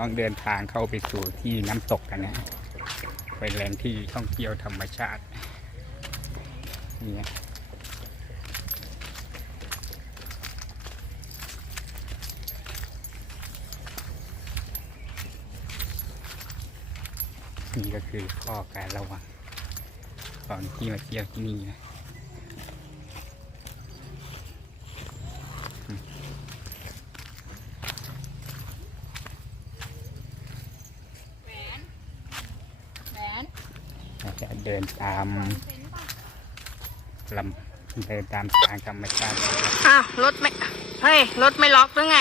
ต้องเดินทางเข้าไปสู่ที่น้ำตกกันนะเป็นแหล่งที่ท่องเที่ยวธรรมชาติเนี่ยนี่ก็คือข้อการระวังตอนที่มาเที่ยวที่นี่นะ แหวนแหวน เรา จะเดินตามเป็นป่ะลำเดินตามทางธรรมชาติอ้าวรถไม่เฮ้ยรถไม่ล็อกหรือไง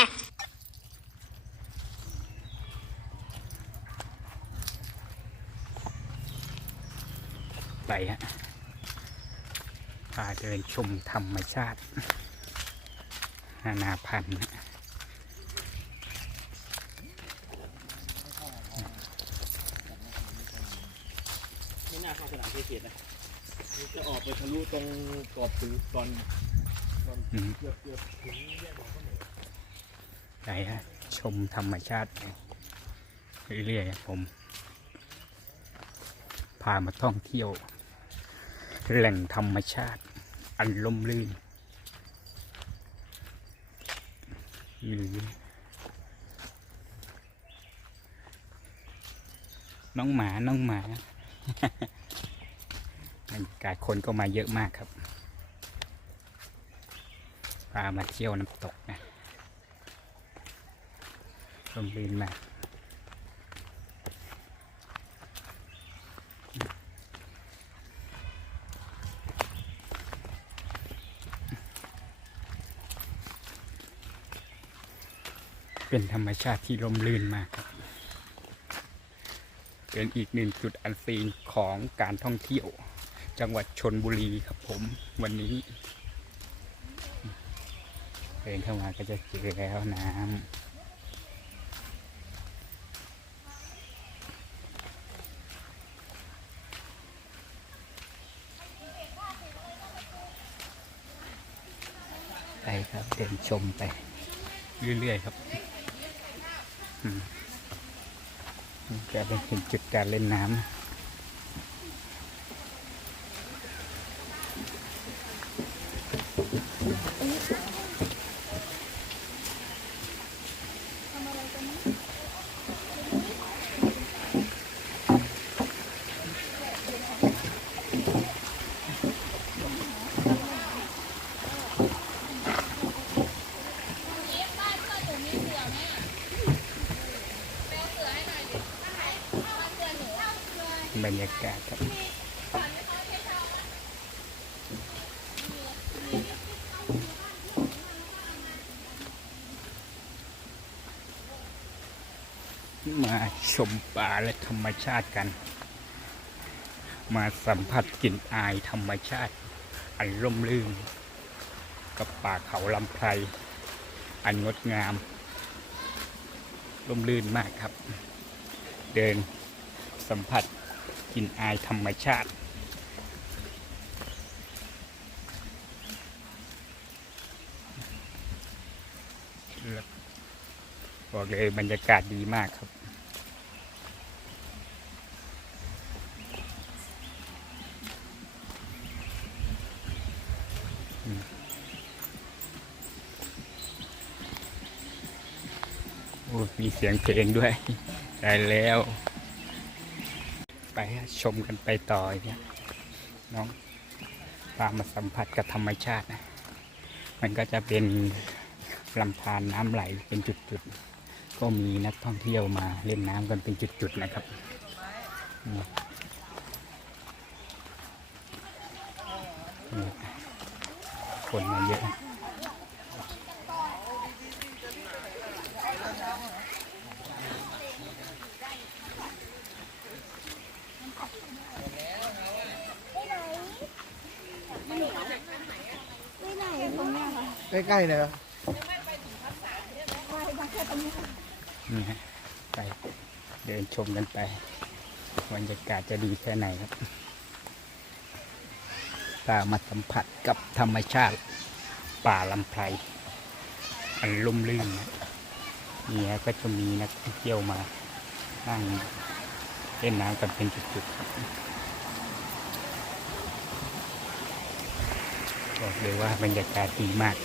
ไปฮะพาเดินชมธรรมชาติ นานาพันธุ์นะ ไม่ น่าเข้าสนามเขตนะจะออกไปทะลุตรงกรอบถึงตอนตอนอืม เกือบเกือบถึงแยกหนองข้าวเหนียวไปฮะชมธรรมชาติไปเรื่อยๆครับผม พามาท่องเที่ยว แหล่งธรรมชาติ อันล่มลื่นหรือน้องหมา น้องหมา บรรยากาศคนก็มาเยอะมากครับพามาเที่ยวน้ำตกนะลมลื่นมากเป็นธรรมชาติที่ร่มรื่นมากครับ เป็นอีกหนึ่งจุดอันซีนของการท่องเที่ยว จังหวัดชนบุรีครับผมวันนี้เดินเข้ามาก็จะเจอแล้วน้ำไปครับเดินชมไป เรื่อยๆครับอืมนี่จะเป็นจุดการเล่นน้ำ บรรยากาศครับ มาชมป่าและธรรมชาติกัน มาสัมผัสกลิ่นอายธรรมชาติ อันร่มรื่น กับป่าเขาลำไพรอันงดงาม ร่มรื่นมากครับ เดินสัมผัสกลิ่นอายธรรมชาติบอกเลยบรรยากาศดีมากครับ มีเสียงเพลงด้วย ได้แล้ว ไปชมกันไปต่อเนี่ยน้องพามาสัมผัสกับธรรมชาตินะ มันก็จะเป็นลำธารน้ำไหลเป็นจุดๆ ก็มีนักท่องเที่ยวมาเล่นน้ำกันเป็นจุดๆนะครับคนมาเยอะ ใกล้ๆเลยนี่ฮะไปเดินชมกันไปบรรยากาศจะดีแค่ไหนครับตามาสัมผัสกับธรรมชาติ ป่าลำไพรอันลุ่มลื่นนะนี่ฮะก็จะมีนักท่องเที่ยวมานั่งเล่นน้ำกันเป็นจุดๆครับ บอกเลยว่าบรรยากาศดีมาก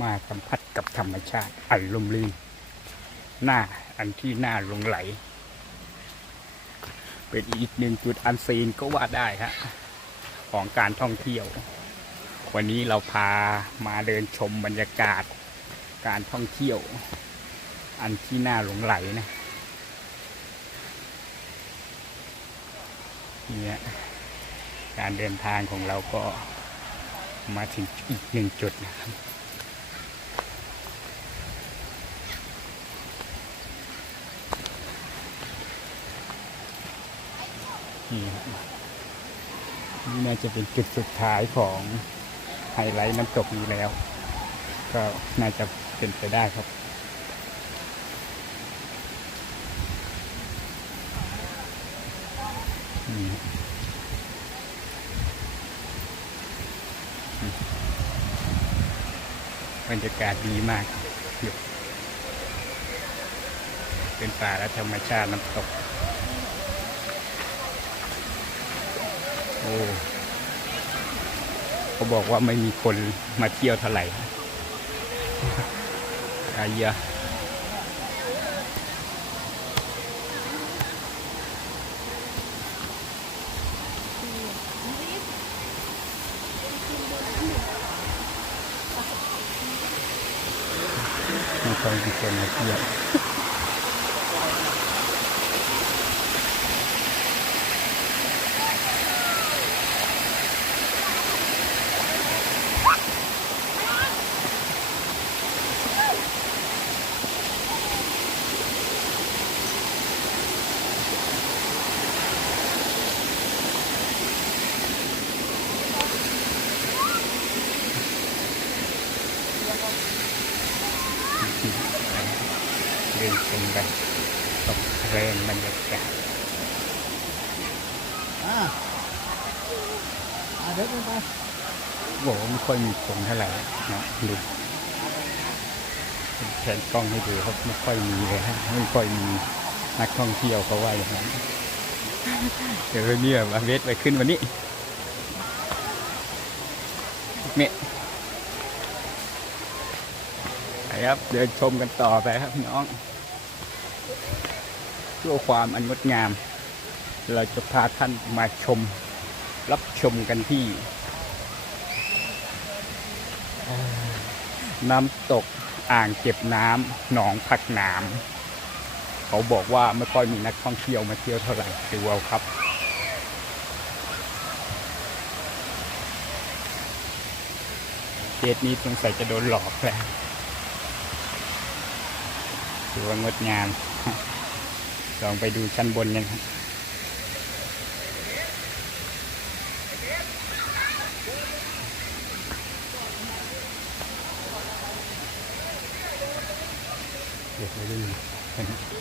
มาสัมผัสกับธรรมชาติอันลมลื่นหน้าอันที่หน่าลงไหล เป็นอีกหนึ่งจุดอันซีนก็ว่าได้ฮะของการท่องเที่ยว วันนี้เราพามาเดินชมบรรยากาศ การท่องเที่ยว อันที่น่าหลงไหลนะเนี่ยการเดินทางของเราก็มาถึงอีกหนึ่งจุดนะครับ นี่ครับนี่น่าจะเป็นจุดสุดท้ายของไฮไลท์น้ำตกนี้แล้ว ก็น่าจะเป็นไปได้ครับบรรยากาศดีมากเป็นป่าและธรรมชาติน้ำตก อ้เขาบอกว่าไม่มีคนมาเที่ยวเท่าไหร่อายะไม่ค่อยมีคนมาเที่ยว เดินชมกันตกแรงบรรยากาศอ่าอ่าเดี๋ยวกันไปบอกว่าไม่ค่อยมีคนเท่าไหร่นะดูแผนกล้องให้ดูครับไม่ค่อยมีเลยฮะไม่ค่อยมีนักท่องเที่ยวเขาว่าอย่างนั้นเดี๋ยววันนี้แบบมาเวทไปขึ้นวันนี้เมะไปครับเดินชมกันต่อไปครับพี่น้อง เพื่อความอันงดงาม เราจะพาท่านมาชม รับชมกันที่ น้ำตกอ่างเก็บน้ำหนองผักหนามเขาบอกว่าไม่ค่อยมีนักท่องเที่ยวมาเที่ยวเท่าไหร่ดูเอาครับเคสนี้สงสัยจะโดนหลอกแล้วถือว่างดงาม ลองไปดูชั้นบนกันครับเด็กไม่ได้ยิน